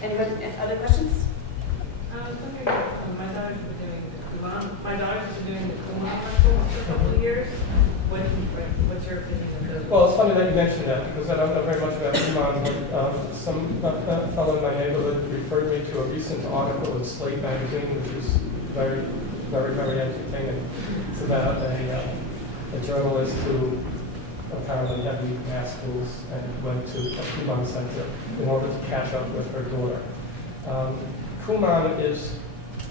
Anyone, other questions? I was wondering, my daughters were doing the Kumon festival for a couple of years. What's your opinion of those? Well, it's funny that you mentioned that because I don't know very much about Kumon, but some fellow in my neighborhood referred me to a recent article in Slate magazine, which is very, very, very entertaining. It's about a journalist who apparently had weak math schools and went to a Kumon center in order to catch up with her daughter. Kumon is,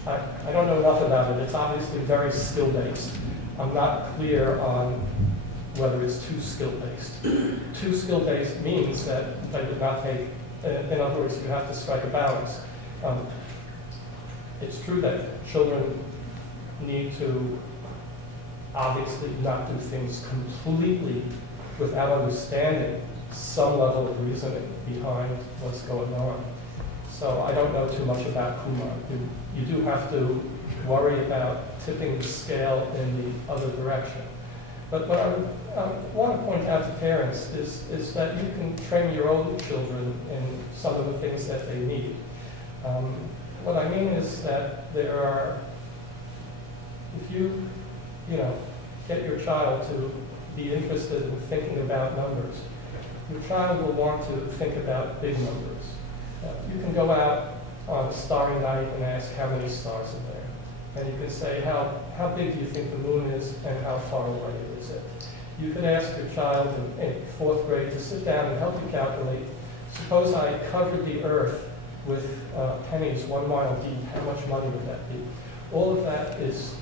I don't know enough about it. It's obviously very skill-based. I'm not clear on whether it's too skill-based. Too skill-based means that they would not take, in other words, you have to strike a balance. It's true that children need to obviously not do things completely without understanding some level of reasoning behind what's going on. So I don't know too much about Kumon. You do have to worry about tipping the scale in the other direction. But what I want to point out to parents is that you can train your own children in some of the things that they need. What I mean is that there are, if you get your child to be interested in thinking about numbers, your child will want to think about big numbers. You can go out on a starry night and ask how many stars are there. And you can say, how big do you think the moon is and how far away is it? You could ask your child in 4th grade to sit down and help you calculate, suppose I covered the earth with pennies 1 mile deep, how much money would that be? All of that is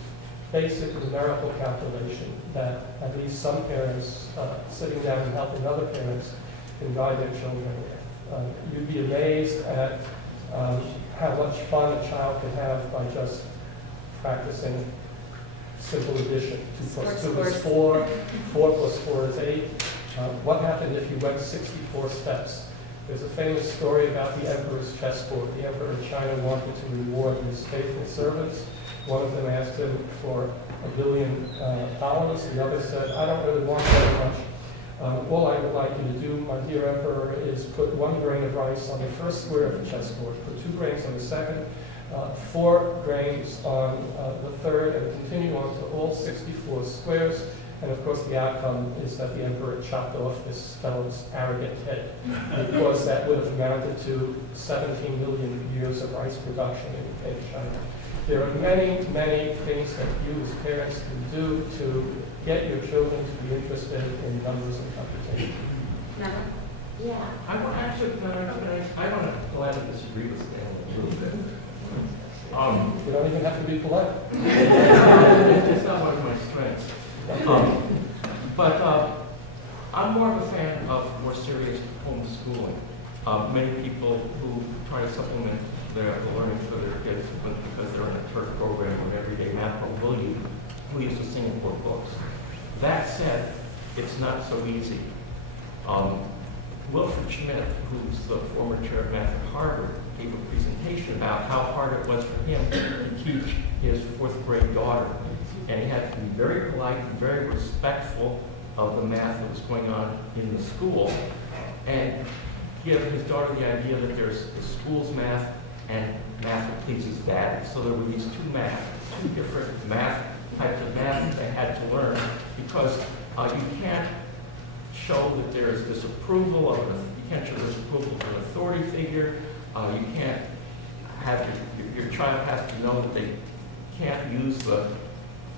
basic numerical calculation that at least some parents sitting down and helping other parents can guide their children with. You'd be amazed at how much fun a child can have by just practicing simple addition. 2 plus 2 is 4, 4 plus 4 is 8. What happened if you went 64 steps? There's a famous story about the emperor's chessboard. The emperor of China wanted to reward his faithful servants. One of them asked him for $1 billion. The other said, I don't really want very much. All I would like you to do, my dear emperor, is put 1 grain of rice on the first square of the chessboard, put 2 grains on the second, 4 grains on the third, and continue on to all 64 squares. And of course, the outcome is that the emperor chopped off this fellow's arrogant head, because that would have amounted to 17 million years of rice production in China. There are many, many things that you as parents can do to get your children to be interested in numbers and computation. No? Yeah. I want to politely disagree with Stanley a little bit. You don't even have to be polite. It's not one of my strengths. But I'm more of a fan of more serious homeschooling. Many people who try to supplement their learning for their kids because they're in a TERF program or everyday math program will use the Singapore books. That said, it's not so easy. Wilfred Schmidt, who's the former chair of math at Harvard, gave a presentation about how hard it was for him to teach his 4th grade daughter. And he had to be very polite and very respectful of the math that was going on in the school and give his daughter the idea that there's the school's math and math that pleases dad. So there were these two different math types of math that they had to learn because you can't show that there is disapproval of an authority figure. You can't have your child has to know that they can't use the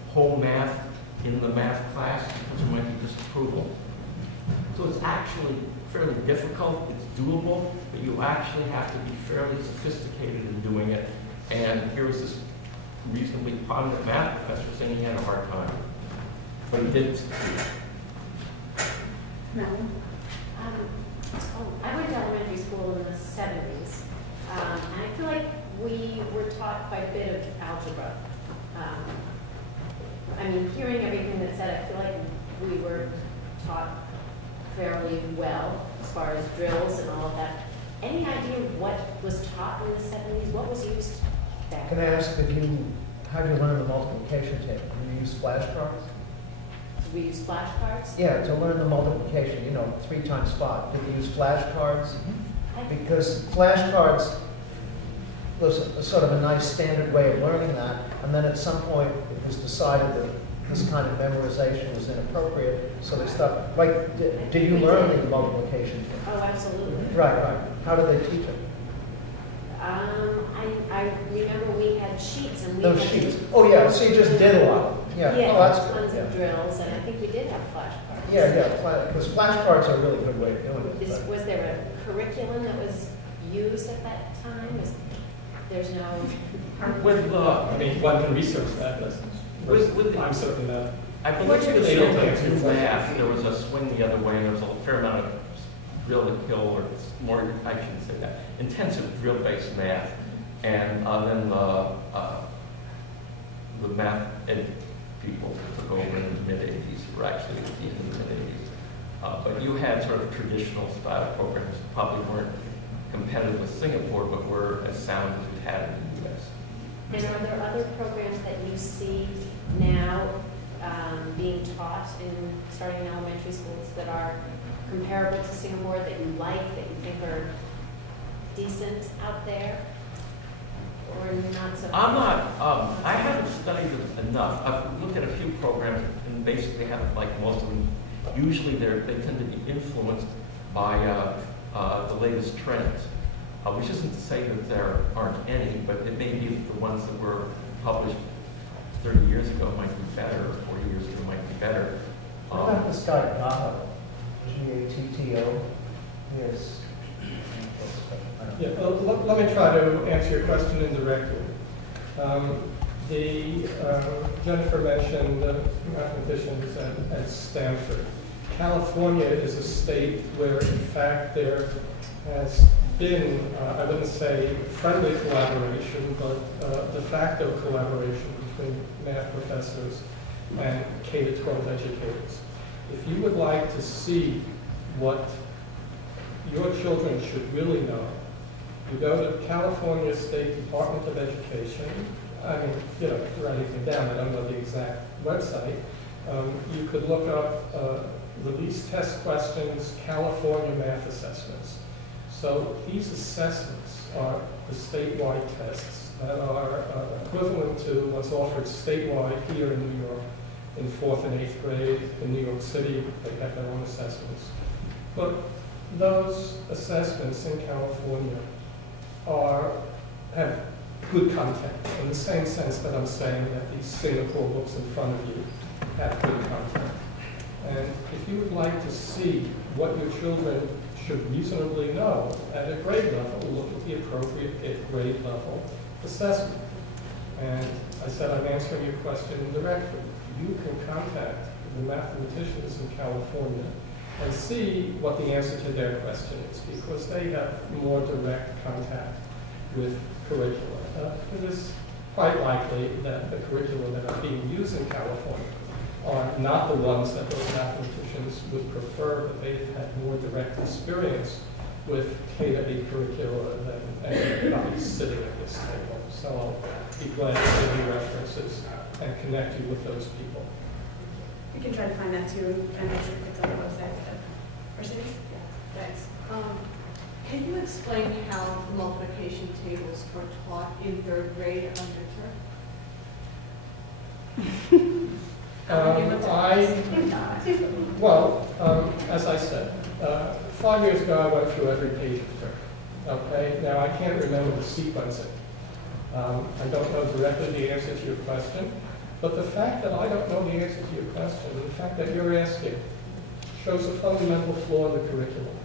whole math in the math class because there might be disapproval. So it's actually fairly difficult. It's doable, but you actually have to be fairly sophisticated in doing it. And here was this reasonably prominent math professor saying he had a hard time, but he did succeed. No? I went to elementary school in the 70s, and I feel like we were taught quite a bit of algebra. I mean, hearing everything that's said, I feel like we were taught fairly well as far as drills and all of that. Any idea what was taught in the 70s? What was used back Can I ask, how do you learn the multiplication table? Do you use flashcards? Did we use flashcards? Yeah, to learn the multiplication, 3 times spot. Did you use flashcards? Because flashcards was a sort of a nice standard way of learning that, and then at some point it was decided that this kind of memorization was inappropriate, so they stopped. Like, do you learn the multiplication thing? Oh, absolutely. Right. How do they teach it? I remember we had sheets and we Those had. sheets. Oh, yeah, so you just did a lot. Yeah. Yeah, Oh, that's tons good. of Yeah. drills, and I think we did have flashcards. Yeah, because flashcards are a really good way of doing it. but- Was there a curriculum that was used at that time? There's no. With, I mean, one can research that, but With- I'm certain that. I believe What's your with field children answer? in math, there was a swing the other way, there was a fair amount of drill to kill, or more, I shouldn't say that, intensive drill-based math. And then the math ed people took over in the mid-'80s, or actually in the mid-'80s. But you had sort of traditional style programs, probably weren't competitive with Singapore, but were as sound as we had in the US. And are there other programs that you see now being taught starting in elementary schools that are comparable to Singapore, that you like, that you think are decent out there? Or not so? I'm not, I haven't studied it enough. I've looked at a few programs and basically haven't liked most of them. Usually they tend to be influenced by the latest trends, which isn't to say that there aren't any, but it may be that the ones that were published 30 years ago might be better, or 40 years ago might be better. What about this guy, Gatto? Gatto? Yes. Yeah, let me try to answer your question indirectly. Jennifer mentioned mathematicians at Stanford. California is a state where, in fact, there has been, I wouldn't say friendly collaboration, but de facto collaboration between math professors and K-12 educators. If you would like to see what your children should really know, you go to California State Department of Education. I mean, you know, write anything down, I don't know the exact website. You could look up release test questions, California math assessments. So these assessments are the statewide tests that are equivalent to what's offered statewide here in New York in 4th and 8th grade. In New York City, they have their own assessments. But those assessments in California have good content, in the same sense that I'm saying that these Singapore books in front of you have good content. And if you would like to see what your children should reasonably know at a grade level, look at the appropriate grade level assessment. And I said I'm answering your question indirectly. You can contact the mathematicians in California and see what the answer to their question is, because they have more direct contact with curricula. It is quite likely that the curricula that are being used in California are not the ones that those mathematicians would prefer, but they've had more direct experience with K-8 curricula than anybody sitting at this table. So I'll be glad to give you references and connect you with those people. We can try to find that too, and make sure it's on the website. Mercedes? Thanks. Can you explain how the multiplication tables were taught in 3rd grade under As I said, 5 years ago I went through every page of Turk. Okay, now I can't remember the sequencing. I don't know directly the answer to your question, but the fact that I don't know the answer to your question, the fact that you're asking, shows a fundamental flaw in the curriculum.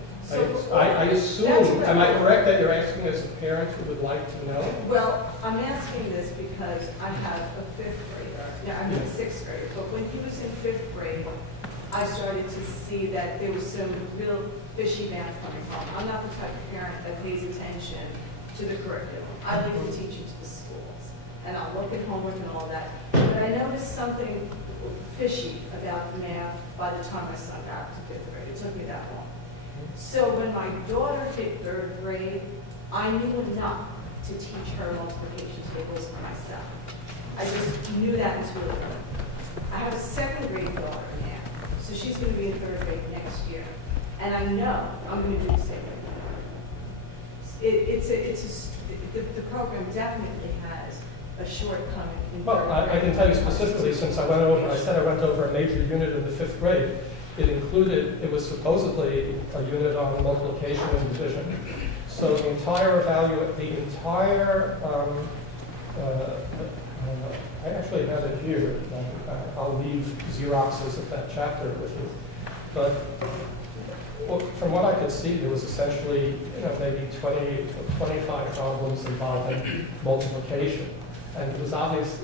I assume, am I correct that you're asking as a parent who would like to know? Well, I'm asking this because I have a 5th grader, I mean 6th grade, but when he was in 5th grade, I started to see that there was some real fishy math coming from. I'm not the type of parent that pays attention to the curriculum. I like to teach it to the schools, and I'll look at homework and all that. But I noticed something fishy about math by the time my son got to 5th grade. It took me that long. So when my daughter hit 3rd grade, I knew enough to teach her multiplication tables for myself. I just knew that was really good. I have a 2nd grade daughter now, so she's going to be in 3rd grade next year. And I know I'm going to do the same thing. the program definitely has a shortcoming in Well, I can tell you specifically, since I went over a major unit in the 5th grade. It was supposedly a unit on multiplication and division. So the entire I actually have it here. I'll leave Xeroxes of that chapter with you. But from what I could see, there was essentially, maybe 20 or 25 problems involving multiplication. And it was obvious,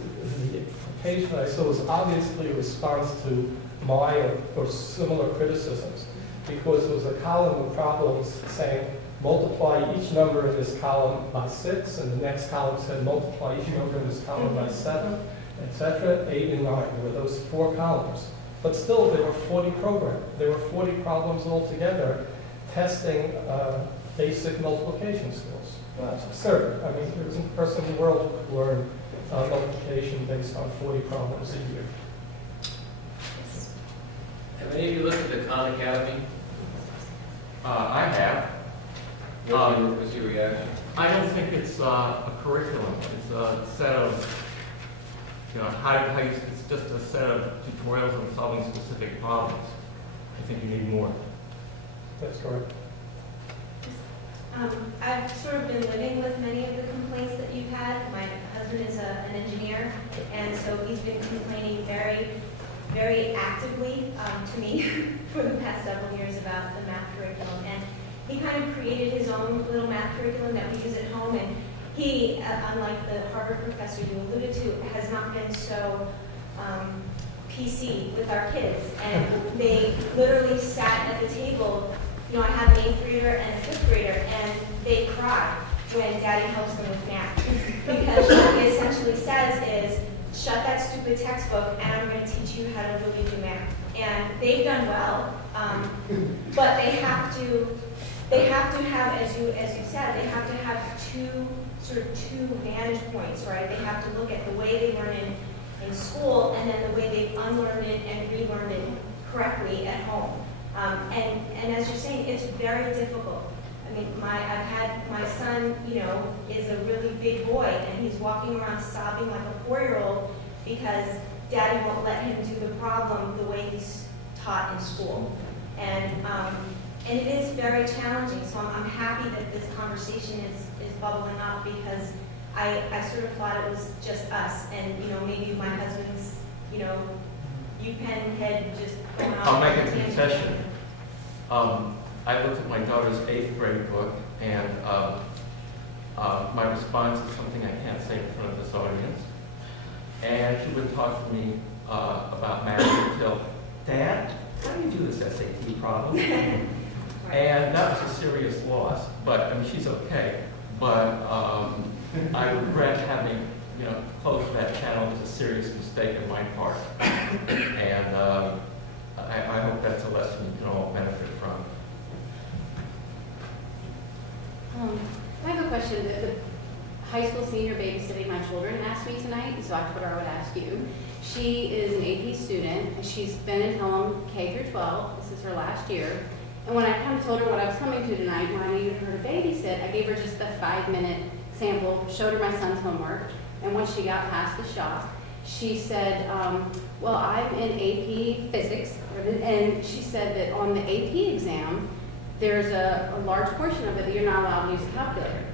the page that I saw was obviously a response to my or similar criticisms, because there was a column of problems saying, multiply each number in this column by 6, and the next column said, multiply each number in this column by 7, etc., 8 and 9. There were those 4 columns. But still, there were 40 programs. There were 40 problems altogether testing basic multiplication skills. That's absurd. I mean, there isn't a person in the world who could learn multiplication based on 40 problems a year. Have any of you looked at the Khan Academy? I have. What's your reaction? I don't think it's a curriculum. It's a set of, it's just a set of tutorials on solving specific problems. I think you need more. That's correct. I've sort of been living with many of the complaints that you've had. My husband is an engineer, and so he's been complaining very, very actively to me for the past several years about the math curriculum. And he kind of created his own little math curriculum that we use at home, and he, unlike the Harvard professor you alluded to, has not been so PC with our kids. And they literally sat at the table. I have an 8th grader and a 5th grader, and they cry when Daddy helps them with math. Because what he essentially says is, shut that stupid textbook, and I'm going to teach you how to really do math. And they've done well, but they have to have, as you said, they have to have two vantage points, right? They have to look at the way they learn in school, and then the way they unlearn it and relearn it correctly at home. And as you're saying, it's very difficult. I mean, I've had my son, is a really big boy, and he's walking around sobbing like a 4-year-old because Daddy won't let him do the problem the way he's taught in school. And it is very challenging. So I'm happy that this conversation is bubbling up, because I sort of thought it was just us, and maybe my husband's UPenn head just going off. I'll make a confession. I looked at my daughter's 8th grade book, and my response is something I can't say in front of this audience. And she wouldn't talk to me about math until, Dad, how do you do this SAT problem? And that was a serious loss. But I mean, she's okay. But I regret having closed that channel. It was a serious mistake on my part. And I hope that's a lesson you can all benefit from. I have a question. The high school senior babysitting my children asked me tonight, so I thought I would ask you. She is an AP student, and she's been in home K through 12. This is her last year. And when I kind of told her what I was coming to tonight, when I needed her to babysit, I gave her just the 5-minute sample, showed her my son's homework, and once she got past the shock, she said, well, I'm in AP physics, and she said that on the AP exam, there's a large portion of it that you're not allowed to use a calculator.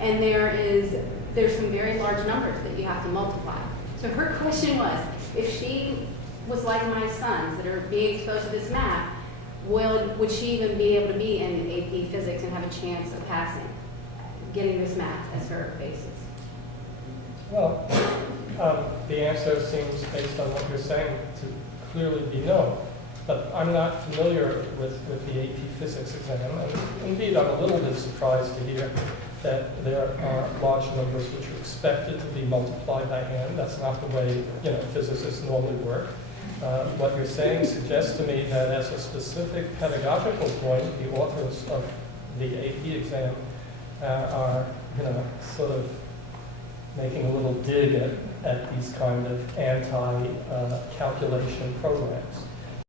And there's some very large numbers that you have to multiply. So her question was, if she was like my sons that are being exposed to this math, would she even be able to be in AP physics and have a chance of passing, getting this math as her basis? Well, the answer seems, based on what you're saying, to clearly be no. But I'm not familiar with the AP physics exam. And indeed, I'm a little bit surprised to hear that there are large numbers which are expected to be multiplied by hand. That's not the way physicists normally work. What you're saying suggests to me that as a specific pedagogical point, the authors of the AP exam are sort of making a little dig at these kind of anti-calculation programs.